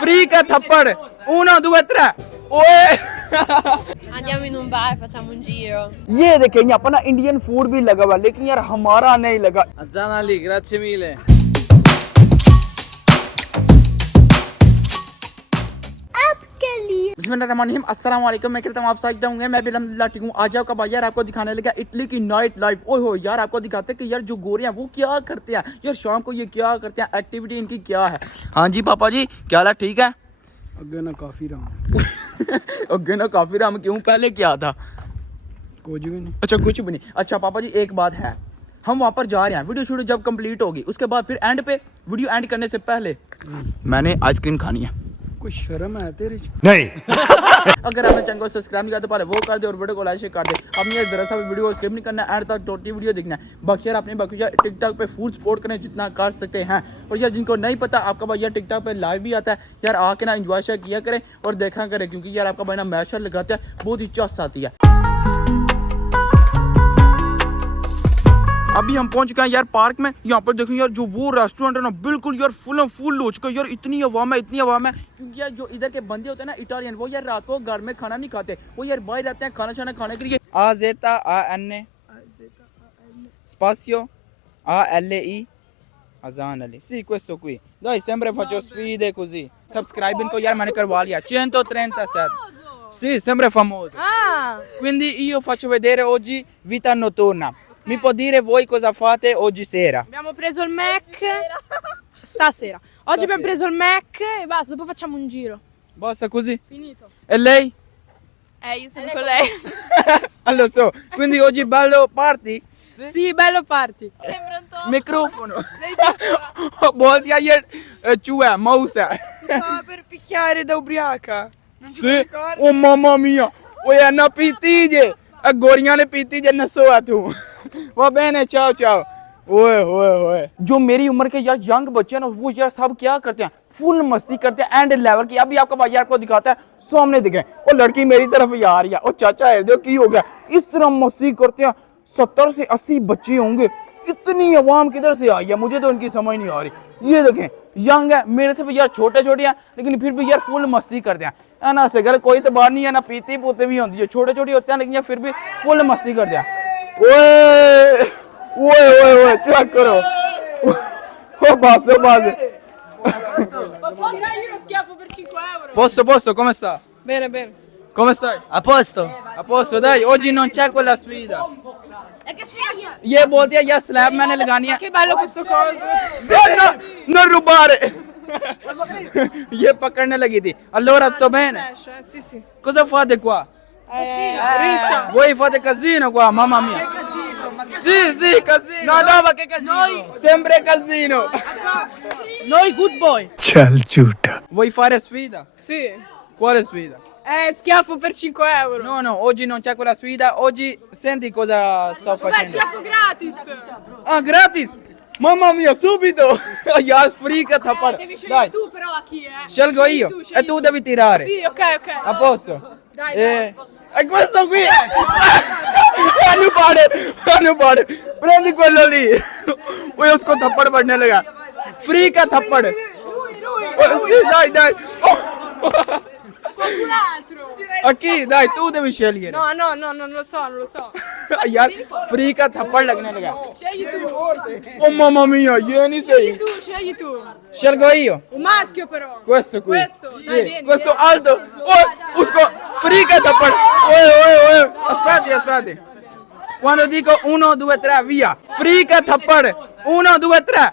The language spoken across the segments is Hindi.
Free का थप्पड़ 1 2 3 ओए Andiamo in un bar, facciamo un giro. ये देखें यहाँ पर ना इंडियन फूड भी लगा हुआ लेकिन यार हमारा नहीं लगा। Azan Ali, grazie mille. बिस्मिल्लाहिर्रहमानिर्रहीम, अस्सलाम वालेकुम। मैं कहता हूँ आप सब होंगे, मैं भी अल्हम्दुलिल्लाह ठीक हूँ। आज आपका भाई यार आपको दिखाने लगा इटली की नाइट लाइफ। ओए हो यार आपको दिखाते हैं कि यार जो गोरे हैं वो क्या करते हैं यार, शाम को ये क्या करते हैं, एक्टिविटी इनकी क्या है। हाँ जी पापा जी, क्या हाल है? ठीक है। अगे ना काफी राम अगे ना काफी राम क्यों, पहले क्या था? कुछ भी नहीं। अच्छा कुछ भी नहीं। अच्छा पापा जी एक बात है, हम वहाँ पर जा रहे हैं, वीडियो शूट जब कंप्लीट होगी उसके बाद फिर एंड पे वीडियो एंड करने से पहले मैंने आइसक्रीम खानी है। कोई शर्म है तेरे नहीं। अगर आपने चैनल को सब्सक्राइब नहीं किया तो पहले वो कर दे और वीडियो को लाइक शेयर कर दे। अब ये जरा सा भी वीडियो को स्किप नहीं करना, एंड तक टोटली वीडियो देखना है। बाकी यार अपने बाकी यार टिकटॉक पे फुल सपोर्ट करें जितना कर सकते हैं। और यार जिनको नहीं पता आपका भाई यार टिकटॉक पे लाइव भी आता है यार, आके ना एंजॉय शेयर किया करें और देखा करें, क्योंकि यार आपका भाई ना मैच लगाता है, बहुत ही चस आती है। अभी हम पहुंच गए यार पार्क में। यहाँ पर देखो यार जो वो रेस्टोरेंट है ना बिल्कुल यार फुल हो चुका है यार, इतनी आवाम है क्योंकि यार जो इधर के बंदे होते हैं ना इटालियन, वो यार रात को घर में खाना नहीं खाते, वो यार बाहर रहते हैं खाना शाना खाने के लिए। आजेता AN spazio ALE Azan Ali. Sì, questo qui. Dai, sempre faccio sfide così. Subscribe इनको यार मैंने करवा लिया 137. Sì, sempre famoso. Quindi io faccio vedere oggi vita notturna. Mi può dire voi cosa fate oggi sera? Abbiamo preso il Mac stasera. Oggi abbiamo preso il Mac e basta, dopo facciamo un giro. Basta così? Finito. E lei? Io sono con lei. Lo so. Quindi oggi bello party? Sì, bello party. Microfono. Vuol dire ieri cioè mouse. Stava per picchiare da ubriaca. Sì. Oh mamma mia. Oh è una pittige. A गोरियां ने पीती जे नसो आ तू। वो बहने चाओ चाओ। ओए जो मेरी उम्र के यार यंग बच्चे हैं ना वो यार सब क्या करते हैं, फुल मस्ती करते हैं एंड लेवल की। अभी आपका भाई यार को दिखाता है, सामने दिखे वो लड़की मेरी तरफ ही आ रही है। ओ चाचा है देखो की हो गया, इस तरह मस्ती करते हैं। 70 से 80 बच्चे होंगे, इतनी आवाम किधर से आई है मुझे तो उनकी समझ नहीं आ रही। ये देखें यंग है, मेरे से भी यार छोटे हैं लेकिन फिर भी यार फुल मस्ती करते हैं। है ना से घर कोई तो बात नहीं है ना, पीती पोते भी होती है, छोटे होते हैं लेकिन यार फिर भी फुल मस्ती करते हैं। ओए चेक करो। ओ basso. Posso, come sta? Bene. Come stai? A posto? A posto, dai, oggi non c'è quella sfida. ये बोलती है यार स्लैब मैंने लगानी है। Che bello questo coso. Non rubare. ये पकड़ने लगी थी। Allora tutto bene? Sì. Cosa fate qua? Rissa. Voi fate casino qua, mamma mia. Sì, casino. No, ma che casino? Sempre casino. Noi good boy. चल झूठा। Vuoi fare sfida? Sì. Quale sfida? Schiaffo per 5 euro. No, oggi non c'è quella sfida. Oggi senti cosa sto facendo. Schiaffo gratis. Ah, gratis? Mamma mia, subito! Yaar, free का थप्पड़. Devi scegliere Dai, tu però a chi, scelgo io. E tu devi tirare. Sì, ok. A posto? Dai, E questo qui! Hanno pare. Prendi quello lì. Poi उसको थप्पड़ पड़ने लगा. Free का थप्पड़. Lui. Sì, dai. Qualcun altro. A chi? Dai, tu devi scegliere. No, non lo so. यार फ्री का थप्पड़ लगने लगा। Scegli tu. Oh mamma mia, ये नहीं सही। Scegli tu. Scelgo io. Un maschio però. Questo qui. Questo, Sì, dai, vieni. questo alto. Oh, उसको फ्री का थप्पड़। ओए। Aspetti. Quando dico 1 2 3 via. Free का थप्पड़। 1 2 3.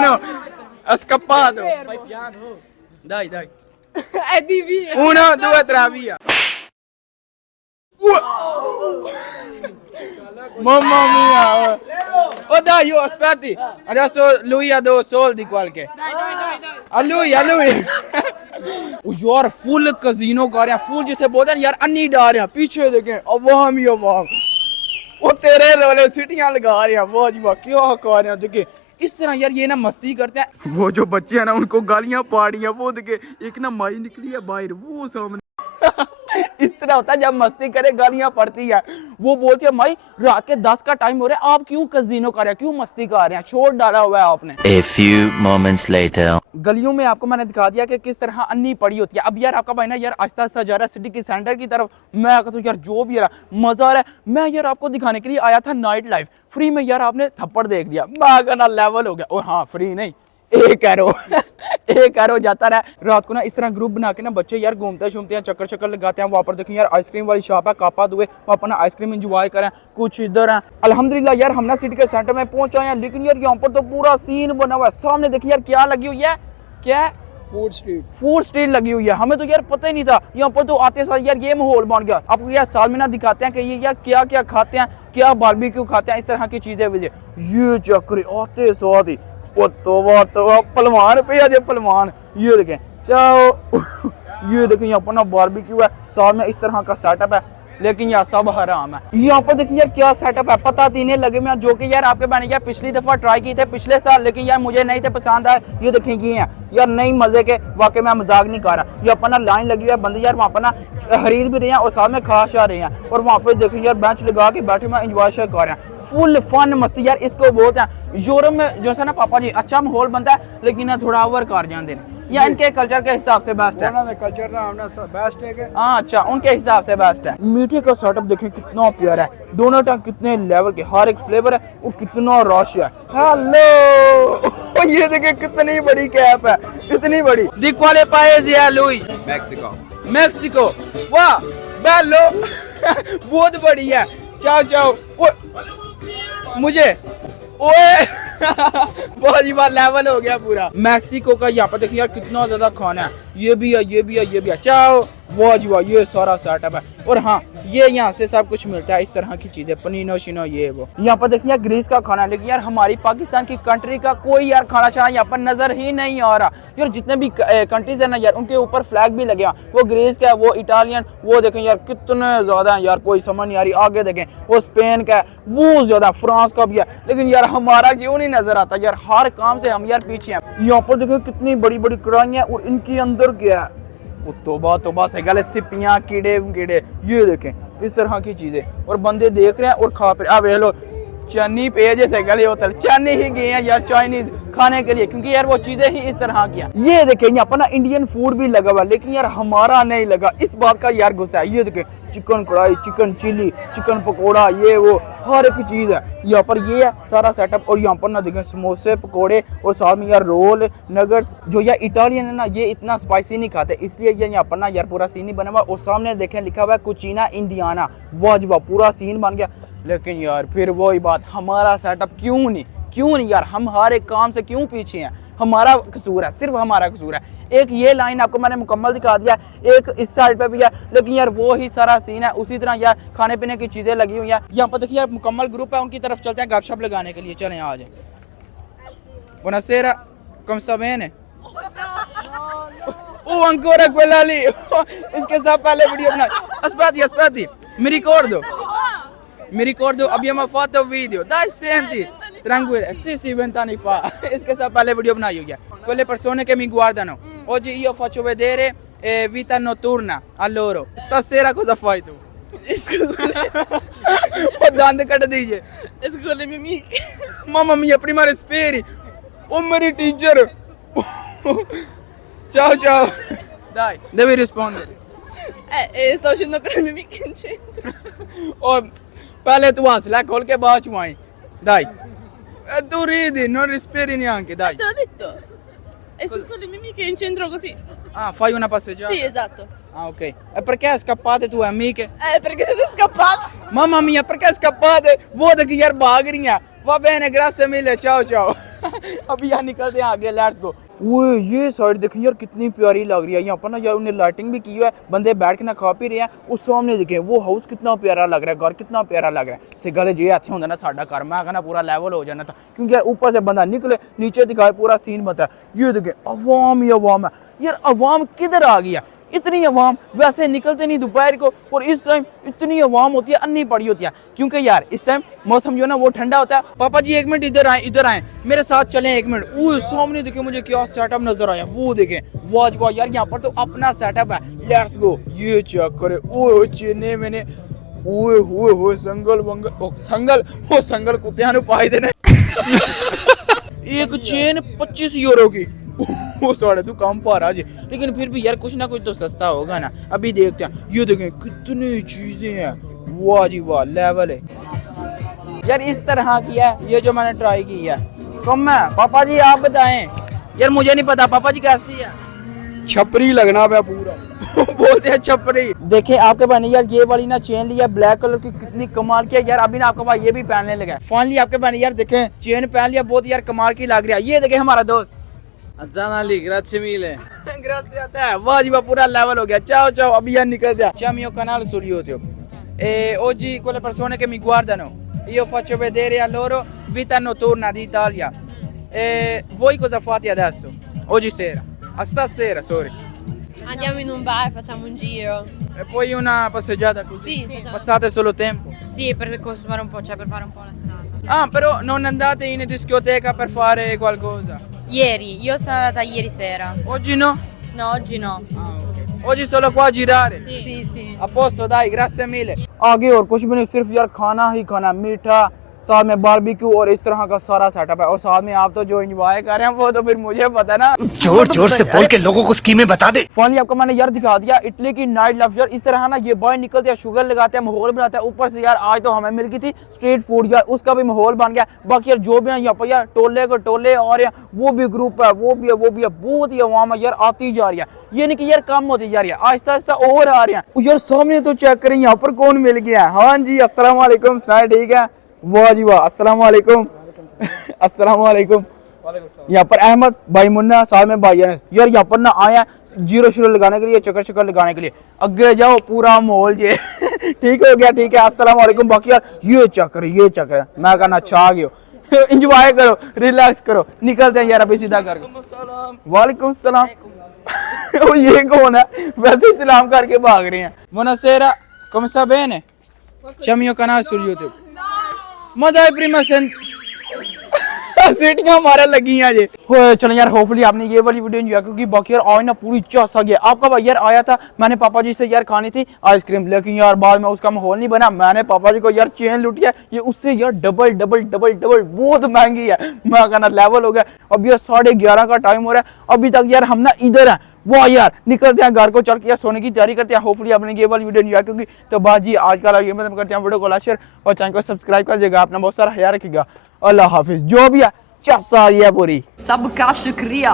No. Ha scappato. Dai. È divino. 1 2 3 via. Mamma mia. Oh dai, aspetti. Adesso lui ha due soldi qualche. Dai. A lui. यार फुल कजीनो कर रहे हैं, फुल जिसे बोलते हैं यार अन्नी डाल रहे हैं। पीछे देखें अवाम ही अवाम, वो तेरे रोले सीटियां लगा रहे हैं। वाह जी वाह क्या कर रहे हैं देखे। इस तरह यार ये ना मस्ती करते हैं। वो जो बच्चे हैं ना उनको गालियां पाड़ियां, वो देखे एक ना माई निकली है बाहर वो सामने। इस तरह होता है जब मस्ती करे गालियां पड़ती है। वो बोलती है भाई रात के 10 का टाइम हो रहा है, आप क्यों कजीनो कर रहे हैं, क्यों मस्ती कर रहे हैं, छोड़ डाला हुआ है आपने। A few moments later. गलियों में आपको मैंने दिखा दिया कि किस तरह अन्नी पड़ी होती है। अब यार आपका भाई ना यार आहिस्ता आहिस्ता जा रहा है सिटी के सेंटर की तरफ। मैं कहता हूँ यार जो भी यार मजा आ रहा है। मैं यार आपको दिखाने के लिए आया था नाइट लाइफ, फ्री में यार आपने थप्पड़ देख दिया, मैं कहना लेवल हो गया। और हाँ फ्री नहीं, एक एरो जाता रहा। रात को ना इस तरह ग्रुप बना के ना बच्चे यार घूमते शूमते हैं, चक्कर चक्कर लगाते हैं। वहाँ पर देखें यार आइसक्रीम वाली शॉप है, कापा दुए, वहाँ पर ना आइसक्रीम एंजॉय करें। कुछ इधर है अल्हम्दुलिल्लाह यार हम ना सिटी के सेंटर में पहुंच आए हैं, लेकिन यार यहाँ पर तो पूरा सीन बना हुआ है। सामने देखिए यार क्या लगी हुई है, क्या फूड स्ट्रीट लगी हुई है। हमें तो यार पता ही नहीं था, यहाँ पर तो आते साथ यार ये माहौल बन गया। आपको यार साल में ना दिखाते हैं कि ये यार क्या क्या खाते हैं, क्या बारबेक्यू खाते हैं, इस तरह की चीजें। ये चक्कर आते साथ ही वो तो पलवान पे आ जाए पलवान। ये देखें चाहो ये देखें यहाँ पर ना बारबेक्यू है, साथ में इस तरह का सेटअप है, लेकिन यार सब हराम है। यहाँ पर देखिए यार क्या सेटअप है, पता तीने लगे में, जो कि यार आपके मैंने यार पिछली दफा ट्राई की थे पिछले साल, लेकिन यार मुझे नहीं थे पसंद आए। ये देखें ये हैं यार नई मजे के, वाकई मैं मजाक नहीं कर रहा। ये अपन ना लाइन लगी हुई है, बंदे यार वहाँ पर ना खरीद भी रहे हैं और साथ में खास आ रहे हैं। और वहाँ पे देखिए यार बेंच लगा के बैठे में एंजॉय कर रहे हैं, फुल फन मस्ती यार इसको बोलते हैं। यूरोप में जो है ना पापा जी अच्छा माहौल बनता है, लेकिन ना थोड़ा ओवर कर जाते हैं, या इनके कल्चर के हिसाब से बेस्ट है। कल्चर ना हमने बेस्ट है के हाँ अच्छा उनके हिसाब से बेस्ट है। मीठे का सेटअप देखें कितना प्यारा है, दोनों टाइम कितने लेवल के, हर एक फ्लेवर है और कितना रश है। हेलो ये देखें कितनी बड़ी कैप है, इतनी बड़ी। दिख वाले पाएज है लुई मैक्सिको वाह बेलो बहुत बड़ी है। चाओ चाओ मुझे ओए बहुत ही बार लेवल हो गया पूरा। मैक्सिको का यहाँ पर देखिए यार कितना ज्यादा खाना है, ये भी है ये भी है ये भी है। चाओ वाह जी वाह ये सारा सेटअप है। और हाँ ये यहाँ से सब कुछ मिलता है, इस तरह की चीजें पनीनो शिनो ये वो। यहाँ पर देखिए यार ग्रीस का खाना, लेकिन यार हमारी पाकिस्तान की कंट्री का कोई यार खाना शाना यहाँ पर नजर ही नहीं आ रहा। यार जितने भी कंट्रीज है ना यार उनके ऊपर फ्लैग भी लगे हैं, वो ग्रीस का है, वो इटालियन, वो देखें यार कितने ज्यादा है यार, कोई समझ नहीं आ रही। आगे देखें वो स्पेन का है, बहुत ज्यादा, फ्रांस का भी है, लेकिन यार हमारा क्यों नहीं नजर आता यार, हर काम से हम यार पीछे हैं। यहाँ पर देखो कितनी बड़ी बड़ी कढ़ाइयाँ और इनके अंदर क्या है, तोबा से गले सिपियाँ कीड़े कीड़े, ये देखें इस तरह की चीजें। और बंदे देख रहे हैं और खा पे। अब लो चाइनी पे जैसे गले होटल चाइनी ही गए हैं यार चाइनीज खाने के लिए, क्योंकि यार वो चीजें ही इस तरह की हैं। ये देखें यहाँ पर ना इंडियन फूड भी लगा हुआ, लेकिन यार हमारा नहीं लगा, इस बात का यार गुस्सा है। ये देखें चिकन कढ़ाई, चिकन चिली, चिकन पकोड़ा, ये वो हर एक चीज है यहाँ पर। ये है सारा सेटअप। और यहाँ पर ना देखें समोसे पकोड़े और साथ में यार रोल नगट्स। जो यार इटालियन है ना ये इतना स्पाइसी नहीं खाते, इसलिए ये यहाँ पर ना यार पूरा सीन ही बना हुआ। और सामने देखें लिखा हुआ है कुचीना इंडियाना, वाह जी वाह पूरा सीन बन गया। लेकिन यार फिर वही बात, हमारा सेटअप क्यों नहीं यार, हम हर एक काम से क्यों पीछे हैं, हमारा कसूर है, सिर्फ हमारा कसूर है। एक ये लाइन आपको मैंने मुकम्मल दिखा दिया, एक इस साइड पे भी है, लेकिन यार वो ही सारा सीन है। उसी तरह यार खाने पीने की चीजें लगी हुई हैं। यहाँ पर देखिए यार मुकम्मल ग्रुप है, उनकी तरफ चलते हैं गपशप लगाने के लिए। चलें आ जाए। Buonasera, come sta bene? Oh ancora quella lì इसके साथ पहले वीडियो बना। aspetti mi ricordo abbiamo fatto video, dai senti tranquilla, sì 20 anni fa इसके साथ पहले वीडियो बनाई हुई है। quelle persone che mi guardano oggi io faccio vedere vita notturna a loro, stasera cosa fai tu? वो दांत कट दीजिए। Con le mie amiche. Mamma mia, prima respiri. Oh मेरी teacher ciao ciao dai devi rispondere। Sto uscendo con le mie amiche in centro. और पहले तू हंसला खोल के बाद चुआई dai tu ridi non respiri neanche dai। Te l'ho detto. Esco con le mie amiche in centro così. ah fai una passeggiata। Sì, esatto. ah ok, e perché scappate tue amiche? Perché siete scappati? mamma mia perché scappate? वो देखिए यार भाग रही हैं। va bene grazie mille ciao ciao अभी यहाँ निकलते हैं आगे, लेट्स गो। वो ये साइड देखिए यार कितनी प्यारी लग रही है। यहाँ पर ना यार उन्हें लाइटिंग भी की हुआ है, बंदे बैठ के ना खा पी रहे हैं। उस सामने देखें वो हाउस कितना प्यारा लग रहा है, घर कितना प्यारा लग रहा है। सिगल जे हाथी होंगे ना साडा घर, मैं कहना पूरा लेवल हो जाना था, क्योंकि यार ऊपर से बंदा निकले नीचे दिखाए पूरा सीन बता है। ये देखें अवाम ही अवाम है यार, अवाम किधर आ गया? इतनी आवाम वैसे निकलते नहीं दोपहर को, और इस टाइम इतनी आवाम होती है, अन्नी पड़ी होती है, क्योंकि यार इस टाइम मौसम जो है ना वो ठंडा होता है। पापा जी 1 मिनट इधर आए मेरे साथ चलें 1 मिनट। ओह सामने देखे मुझे क्या सेटअप नजर आया, वो देखें, वाह वाह यार यहाँ पर तो अपना सेटअप है। लेट्स गो, ये चेक करे, ओह चेने मैंने, ओए होए होए संगल वंगल, संगल कुत्तियां नु पाई देने। एक चेन 25 यूरो की, वो साढ़े तू कम पा रहा जी, लेकिन फिर भी यार कुछ ना कुछ तो सस्ता होगा ना। अभी देखते हैं, ये देखें कितनी चीजें हैं, वाह जी वाह, लेवल है यार। इस तरह की है ये जो मैंने ट्राई की है, कम है। पापा जी आप बताएं यार, मुझे नहीं पता पापा जी कैसी है। छपरी लगना पे पूरा। बोलते हैं छपरी। देखे आपके भाई ने यार ये वाली ना चेन लिया ब्लैक कलर की, कितनी कमाल की है यार। अभी ना आपका भाई ये भी पहनने लगा है। फाइनली आपके भाई ने यार देखे चेन पहन लिया, बहुत यार कमाल की लग रहा है। ये देखे हमारा दोस्त grazie mille. Grazie a te, वाह जी वाह, पूरा लेवल हो गया। ciao ciao, अभी यार निकल जा। C'è il mio canale su YouTube e oggi quelle persone che mi guardano io faccio vedere a loro vita notturna d'Italia. E voi cosa fate adesso? Oggi sera, a stasera, sorry. Andiamo in un bar, facciamo un giro. E poi una passeggiata così? Sì, facciamo- Passate solo tempo? Sì, per consumare un po', cioè per fare un po' la strada. Ah, però non andate in discoteca per fare qualcosa? Ieri, io sono andata ieri sera. Oggi no? No, oggi no. Ah, ok. Oggi solo qua a girare? Sì, sì. A posto, dai, grazie mille। आगे और कुछ भी नहीं, सिर्फ यार खाना ही खाना, मीठा, साथ में बारबेक्यू और इस तरह का सारा सेटअप है। और साथ में आप तो जो एंजॉय कर रहे हैं वो तो फिर मुझे पता ना। जोर जोर से बोल के लोगों को स्कीमें बता दे। फाइनली आपको मैंने यार दिखा दिया इटली की नाइट लाइफ यार। इस तरह ना ये बॉय निकलते हैं, शुगर लगाते हैं, माहौल बनाते हैं। ऊपर से यार आज तो हमें मिल गई थी स्ट्रीट फूड यार, उसका भी माहौल बन गया। बाकी यार जो भी है यहाँ पर यार टोले को टोले, और यार वो भी ग्रुप है, वो भी है, बहुत ही अवाम है यार, आती जा रही है। ये नहीं कि यार कम होती जा रही है, आहिस्ता आहिस्ता और आ रही है। यार सामने तो चेक करें यहाँ पर कौन मिल गया। हाँ जी, अस्सलाम वालेकुम, सुनाए ठीक है? वाह जी वाह, अस्सलाम वालेकुम। अस्सलाम वालेकुम। यहाँ पर अहमद भाई, मुन्ना, साथ में भाई है यार। यहाँ पर ना आए हैं जीरो शुरू लगाने के लिए, चक्कर लगाने के लिए। आगे जाओ, पूरा माहौल जे ठीक हो गया, ठीक है। अस्सलाम वालेकुम। बाकी यार ये चक्कर मैं कहना छा गयो। इंजॉय करो, रिलैक्स करो, निकलते हैं यार अभी सीधा करके। वालेकुम सलाम। वो ये कौन है? वैसे ही सलाम करके भाग रहे हैं। Buonasera, come sta bene? C'è il mio canale su YouTube. Ma dai prima सीटियां हमारे लगी हैं ये। चलो यार, होपफुली आपने ये वाली वीडियो एंजॉय, क्योंकि बाकी यार आज ना पूरी चौसा गया। आपका भाई यार आया था, मैंने पापा जी से यार खानी थी आइसक्रीम, लेकिन यार बाद में उसका माहौल नहीं बना। मैंने पापा जी को यार चेन लूटी है, ये उससे यार डबल बहुत महंगी है। मैं कहना लेवल हो गया। अब यार 11:30 का टाइम हो रहा है, अभी तक यार हम ना इधर है। वाह यार, निकलते हैं घर को, चल के यार सोने की तैयारी करते हैं। होपफुली आपने ये वाली वीडियो एंजॉय, क्योंकि तो बाजी आज का ये मतलब करते हैं वीडियो को लाइक शेयर और चैनल को सब्सक्राइब कर देगा। अपना बहुत सारा ख्याल रखिएगा। अल्लाह हाफिज। जो भी है चसा ये पूरी सबका शुक्रिया।